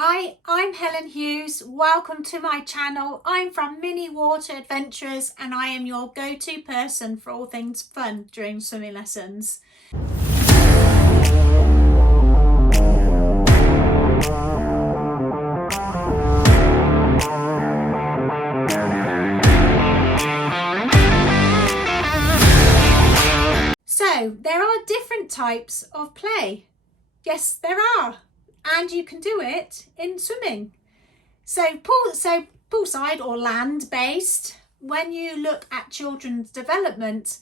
Hi, I'm Helen Hughes. Welcome to my channel. I'm from Mini Water Adventurers and I am your go-to person for all things fun during swimming lessons. So there are different types of play. Yes, there are. And you can do it in swimming. So poolside or land-based, when you look at children's development,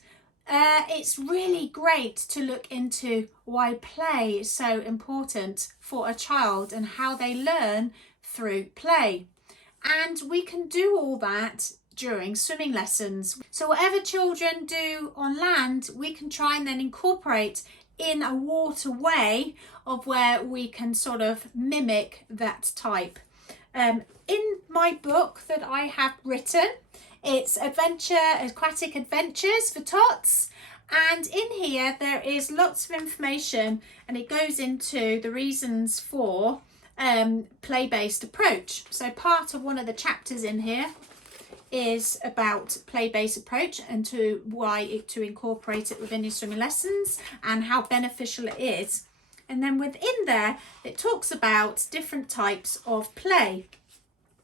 it's really great to look into why play is so important for a child and how they learn through play. And we can do all that during swimming lessons. So whatever children do on land, we can try and then incorporate in a waterway of where we can sort of mimic that type. In my book that I have written, it's Aquatic Adventures for Tots, and in here there is lots of information and it goes into the reasons for play-based approach. So part of one of the chapters in here is about play-based approach and to incorporate it within your swimming lessons and how beneficial it is. And then within there it talks about different types of play,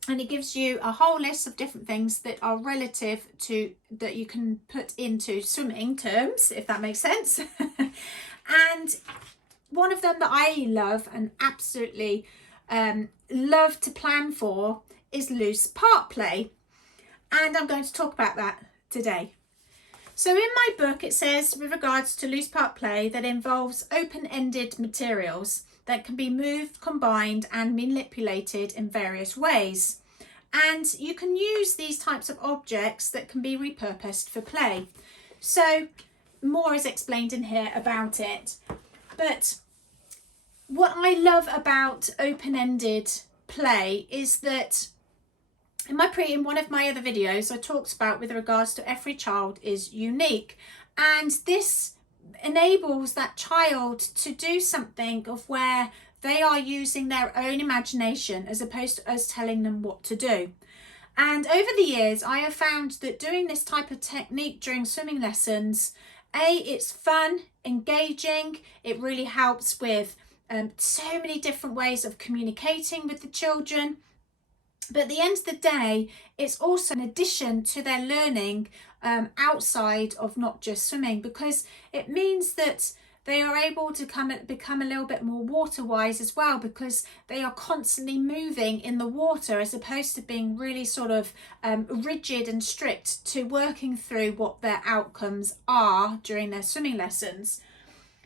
and it gives you a whole list of different things that are relative to that you can put into swimming terms, if that makes sense. And one of them that I love and absolutely love to plan for is loose part play. And I'm going to talk about that today. So in my book, it says with regards to loose part play that involves open-ended materials that can be moved, combined and manipulated in various ways. And you can use these types of objects that can be repurposed for play. So more is explained in here about it. But what I love about open-ended play is that in one of my other videos, I talked about with regards to every child is unique, and this enables that child to do something of where they are using their own imagination as opposed to us telling them what to do. And over the years, I have found that doing this type of technique during swimming lessons, it's fun, engaging, it really helps with so many different ways of communicating with the children. But at the end of the day, it's also an addition to their learning outside of not just swimming, because it means that they are able to become a little bit more water wise as well, because they are constantly moving in the water as opposed to being really sort of rigid and strict to working through what their outcomes are during their swimming lessons.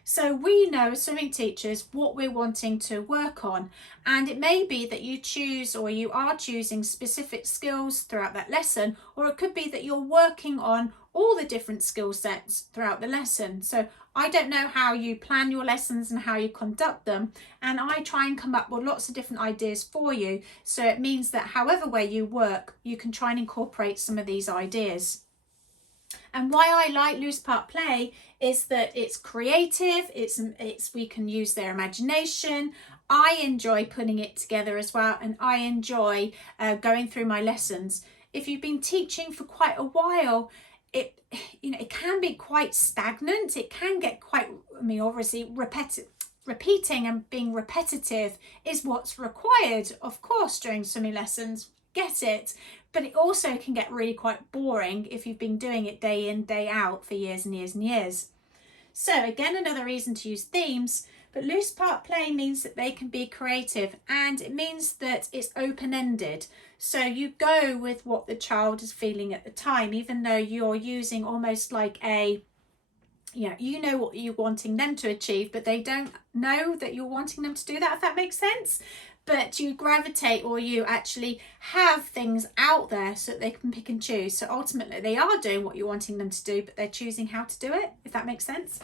So we know as swimming teachers what we're wanting to work on, and it may be that you choose or you are choosing specific skills throughout that lesson, or it could be that you're working on all the different skill sets throughout the lesson. So I don't know how you plan your lessons and how you conduct them, and I try and come up with lots of different ideas for you. So it means that however way you work, you can try and incorporate some of these ideas. And why I like loose part play is that it's creative, we can use their imagination. I enjoy putting it together as well, and I enjoy going through my lessons. If you've been teaching for quite a while, it can be quite stagnant. It can get quite, obviously repeating and being repetitive is what's required, of course, during swimming lessons. Get it? But it also can get really quite boring if you've been doing it day in, day out for years and years and years. So again, another reason to use themes, but loose part play means that they can be creative, and it means that it's open-ended. So you go with what the child is feeling at the time, even though you're using almost like you know what you're wanting them to achieve, but they don't know that you're wanting them to do that, if that makes sense. But you gravitate, or you actually have things out there so that they can pick and choose. So ultimately they are doing what you're wanting them to do, but they're choosing how to do it, if that makes sense.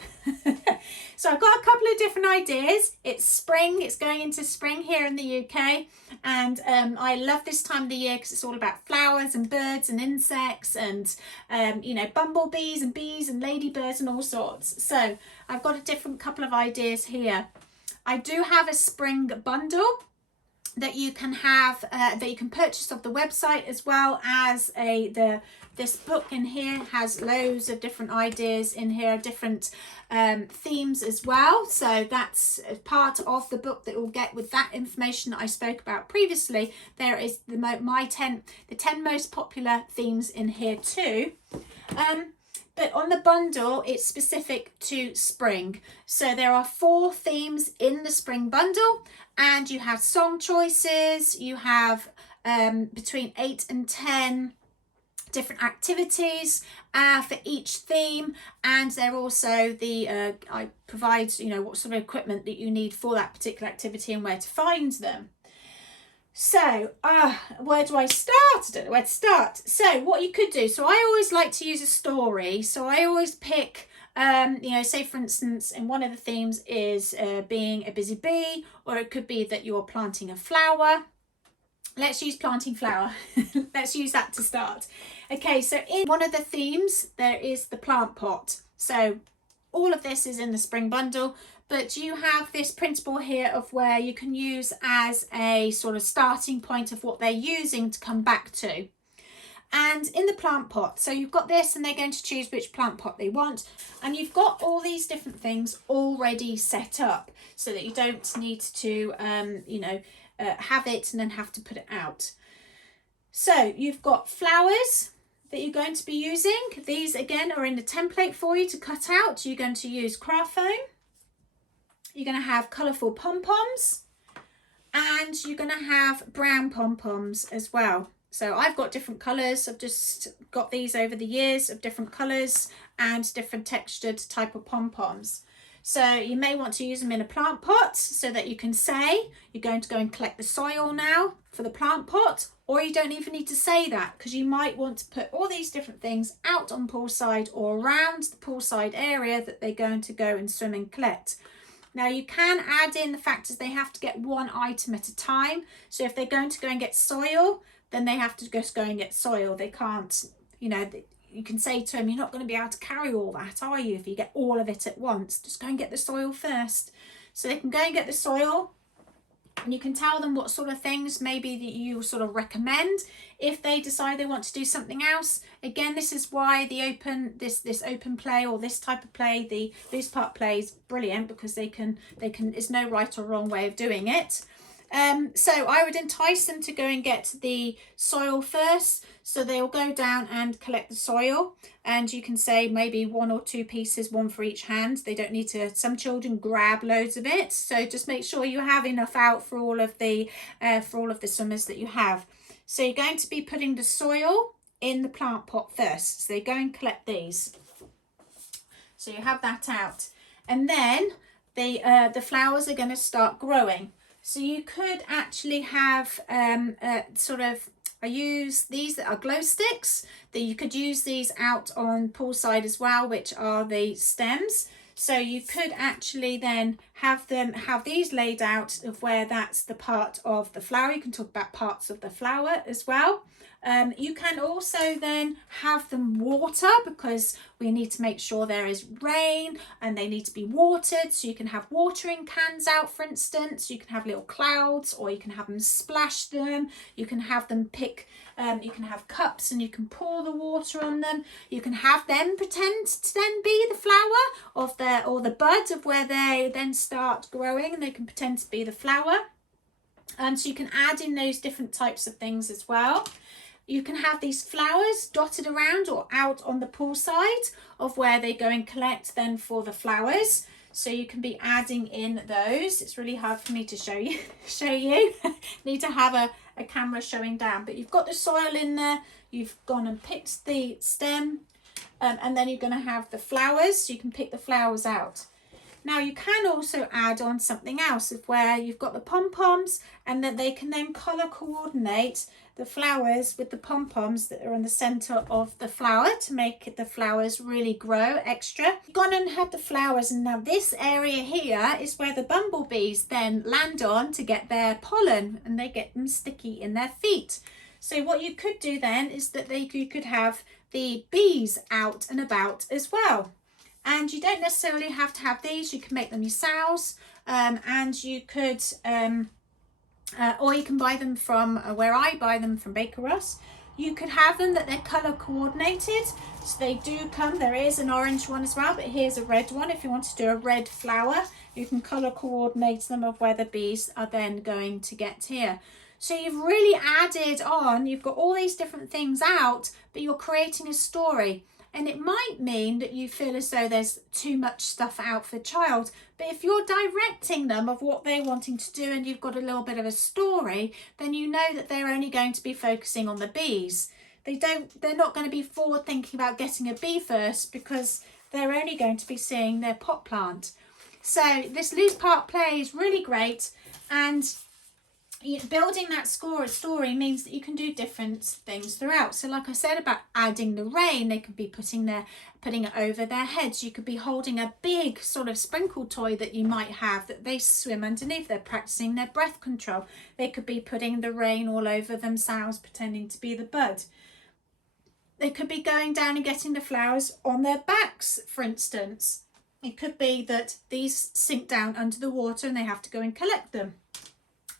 So I've got a couple of different ideas. It's spring, it's going into spring here in the UK. And I love this time of the year because it's all about flowers and birds and insects and, bumblebees and bees and ladybirds and all sorts. So I've got a different couple of ideas here. I do have a spring bundle. that you can have that you can purchase off the website, as well as this book in here has loads of different ideas in here, different themes as well. So that's part of the book that we'll get with that information that I spoke about previously. There is the 10 most popular themes in here too. But on the bundle, it's specific to spring. So there are 4 themes in the spring bundle, and you have song choices. You have between 8 and 10 different activities for each theme, and they're also I provide what sort of equipment that you need for that particular activity and where to find them. So where do I start? I don't know where to start. So what you could do, so I always like to use a story. So I always pick say for instance, in one of the themes is being a busy bee, or it could be that you're planting a flower. Let's use planting flower. Let's use that to start. Okay, so in one of the themes there is the plant pot. So all of this is in the spring bundle, but you have this principle here of where you can use as a sort of starting point of what they're using to come back to. And in the plant pot, so you've got this, and they're going to choose which plant pot they want, and you've got all these different things already set up so that you don't need to have it and then have to put it out. So you've got flowers that you're going to be using. These again are in the template for you to cut out. You're going to use craft foam. You're going to have colourful pom-poms, and you're going to have brown pom-poms as well. So I've got different colours. I've just got these over the years of different colours and different textured type of pom-poms. So you may want to use them in a plant pot so that you can say you're going to go and collect the soil now for the plant pot, or you don't even need to say that, because you might want to put all these different things out on poolside or around the poolside area that they're going to go and swim and collect. Now you can add in the factors they have to get one item at a time. So if they're going to go and get soil, then they have to just go and get soil. They can't, you can say to them, you're not going to be able to carry all that, are you, if you get all of it at once? Just go and get the soil first. So they can go and get the soil, and you can tell them what sort of things maybe that you sort of recommend if they decide they want to do something else. Again, this is why this open play, or this type of play, the loose part play, is brilliant, because they can there's no right or wrong way of doing it. So I would entice them to go and get the soil first. So they'll go down and collect the soil, and you can say maybe 1 or 2 pieces, one for each hand. They don't need to, some children grab loads of it. So just make sure you have enough out for all of the swimmers that you have. So you're going to be putting the soil in the plant pot first. So they go and collect these. So you have that out. And then the flowers are going to start growing. So you could actually have I use these that are glow sticks, that you could use these out on poolside as well, which are the stems. So you could actually then have these laid out of where that's the part of the flower. You can talk about parts of the flower as well. You can also then have them water, because we need to make sure there is rain and they need to be watered. So you can have watering cans out, for instance. You can have little clouds, or you can have them splash them. You can have them you can have cups and you can pour the water on them. You can have them pretend to then be the flower or the bud of where they then start growing, and they can pretend to be the flower. So you can add in those different types of things as well. You can have these flowers dotted around or out on the poolside of where they go and collect then for the flowers. So you can be adding in those. It's really hard for me to show you. Need to have a camera showing down. But you've got the soil in there. You've gone and picked the stem. And then you're going to have the flowers. So you can pick the flowers out. Now you can also add on something else of where you've got the pom-poms, and that they can then colour coordinate the flowers with the pom-poms that are in the centre of the flower to make the flowers really grow extra. You've gone and had the flowers, and now this area here is where the bumblebees then land on to get their pollen, and they get them sticky in their feet. So what you could do then is that you could have the bees out and about as well. And you don't necessarily have to have these. You can make them yourselves, and you could or you can buy them from where I buy them, from Baker Ross. You could have them that they're colour coordinated, so they do come. There is an orange one as well, but here's a red one. If you want to do a red flower, you can colour coordinate them of where the bees are then going to get here. So you've really added on, you've got all these different things out, but you're creating a story. And it might mean that you feel as though there's too much stuff out for the child. But if you're directing them of what they're wanting to do and you've got a little bit of a story, then you know that they're only going to be focusing on the bees. They're not going to be forward thinking about getting a bee first, because they're only going to be seeing their pot plant. So this loose part play is really great, and building that story means that you can do different things throughout. So like I said about adding the rain, they could be putting it over their heads. You could be holding a big sort of sprinkle toy that you might have that they swim underneath. They're practicing their breath control. They could be putting the rain all over themselves, pretending to be the bud. They could be going down and getting the flowers on their backs, for instance. It could be that these sink down under the water and they have to go and collect them.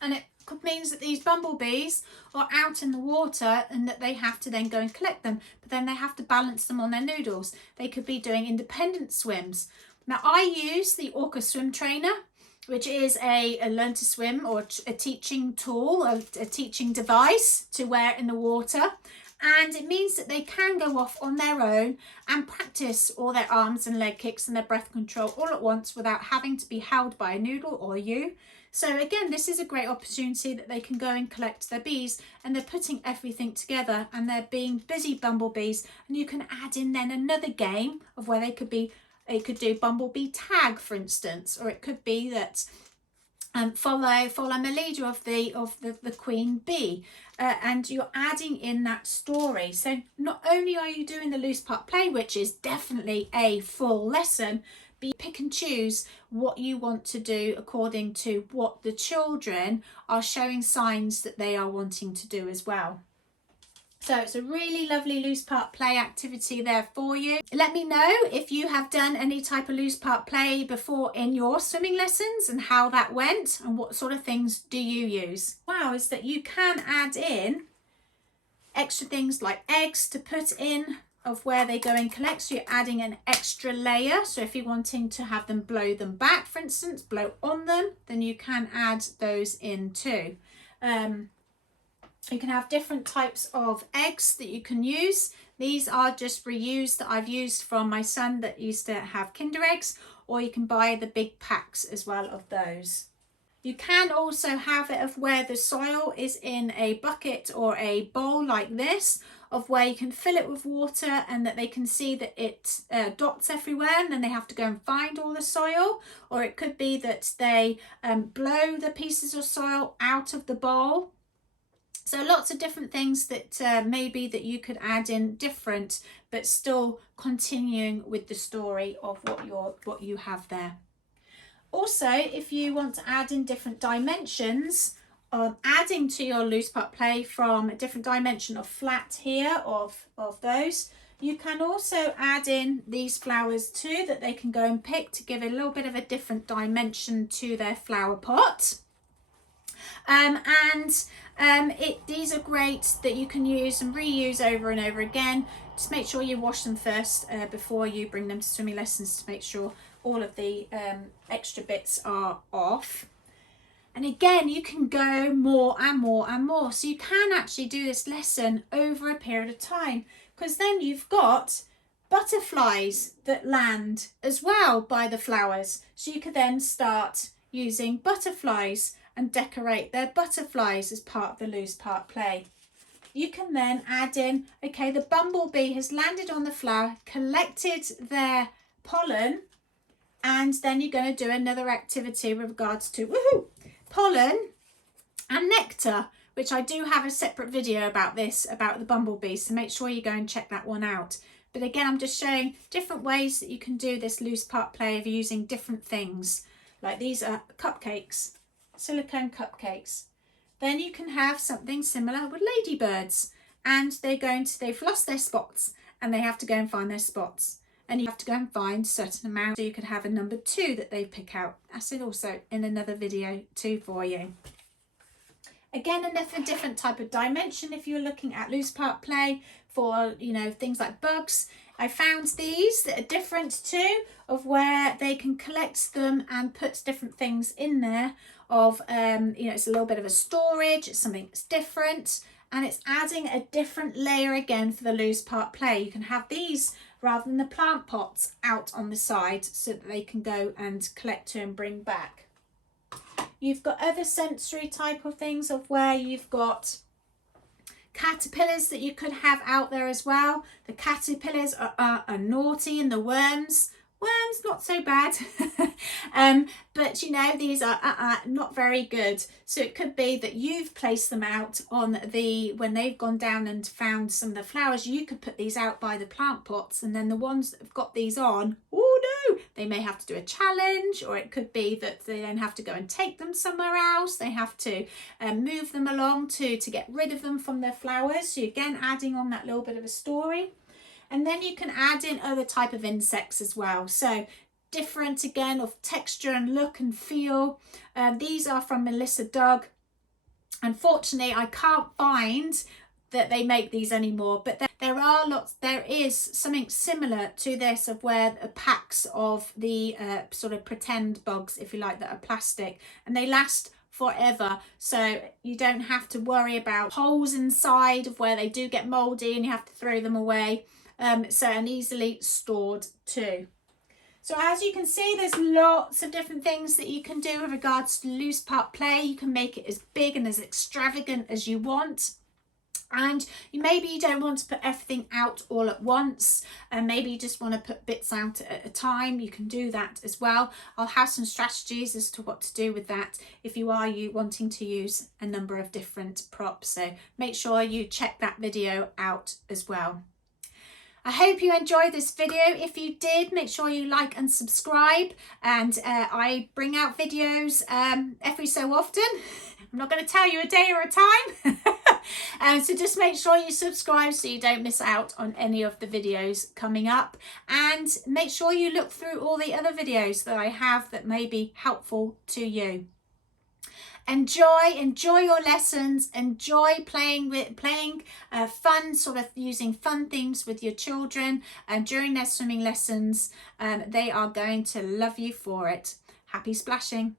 And it means that these bumblebees are out in the water and that they have to then go and collect them, but then they have to balance them on their noodles. They could be doing independent swims. Now I use the Orca Swim Trainer, which is a learn to swim or a teaching tool, a teaching device to wear in the water. And it means that they can go off on their own and practice all their arms and leg kicks and their breath control all at once without having to be held by a noodle or you. So again, this is a great opportunity that they can go and collect their bees, and they're putting everything together and they're being busy bumblebees. And you can add in then another game of where they could do bumblebee tag, for instance, or it could be that follow my leader of the queen bee, and you're adding in that story. So not only are you doing the loose part play, which is definitely a full lesson, but you pick and choose what you want to do according to what the children are showing signs that they are wanting to do as well. So it's a really lovely loose part play activity there for you. Let me know if you have done any type of loose part play before in your swimming lessons and how that went, and what sort of things do you use. Wow, is that you can add in extra things like eggs to put in of where they go and collect. So you're adding an extra layer. So if you're wanting to have them blow them back, for instance, blow on them, then you can add those in too. You can have different types of eggs that you can use. These are just reused that I've used from my son that used to have Kinder eggs, or you can buy the big packs as well of those. You can also have it of where the soil is in a bucket or a bowl like this, of where you can fill it with water and that they can see that it dots everywhere, and then they have to go and find all the soil. Or it could be that they blow the pieces of soil out of the bowl. So lots of different things that maybe that you could add in different, but still continuing with the story of what you have there. Also, if you want to add in different dimensions, adding to your loose part play from a different dimension of flat here of those, you can also add in these flowers too that they can go and pick to give a little bit of a different dimension to their flower pot. These are great that you can use and reuse over and over again. Just make sure you wash them first before you bring them to swimming lessons, to make sure all of the extra bits are off. And again, you can go more and more and more. So you can actually do this lesson over a period of time, because then you've got butterflies that land as well by the flowers. So you could then start using butterflies and decorate their butterflies as part of the loose part play. You can then add in, okay, the bumblebee has landed on the flower, collected their pollen, and then you're going to do another activity with regards to pollen and nectar, which I do have a separate video about this, about the bumblebees, so make sure you go and check that one out. But again, I'm just showing different ways that you can do this loose part play of using different things. Like these are cupcakes, silicone cupcakes. Then you can have something similar with ladybirds, and they've lost their spots and they have to go and find their spots, and you have to go and find a certain amount. So you could have a number 2 that they pick out. That's it also in another video too for you. Again, another different type of dimension if you're looking at loose part play for, you know, things like bugs. I found these that are different too, of where they can collect them and put different things in there of, you know, it's a little bit of a storage, it's something that's different, and it's adding a different layer again for the loose part play. You can have these rather than the plant pots out on the side so that they can go and collect to and bring back. You've got other sensory type of things of where you've got caterpillars that you could have out there as well. The caterpillars are naughty, and the worms not so bad. But you know, these are not very good. So it could be that you've placed them out on when they've gone down and found some of the flowers, you could put these out by the plant pots, and then the ones that have got these on, oh no, they may have to do a challenge, or it could be that they then have to go and take them somewhere else. They have to move them along to get rid of them from their flowers. So again, adding on that little bit of a story. And then you can add in other type of insects as well. So different again of texture and look and feel. These are from Melissa Doug. Unfortunately, I can't find that they make these anymore, but there are lots. There is something similar to this of where packs of the sort of pretend bugs, if you like, that are plastic, and they last forever, so you don't have to worry about holes inside of where they do get moldy and you have to throw them away. And easily stored too. So as you can see, there's lots of different things that you can do with regards to loose part play. You can make it as big and as extravagant as you want. And maybe you don't want to put everything out all at once, and maybe you just want to put bits out at a time. You can do that as well. I'll have some strategies as to what to do with that if you are wanting to use a number of different props. So make sure you check that video out as well. I hope you enjoyed this video. If you did, make sure you like and subscribe, and I bring out videos every so often. I'm not going to tell you a day or a time. So just make sure you subscribe so you don't miss out on any of the videos coming up, and make sure you look through all the other videos that I have that may be helpful to you. Enjoy your lessons, enjoy playing fun, sort of using fun things with your children, and during their swimming lessons, they are going to love you for it. Happy splashing.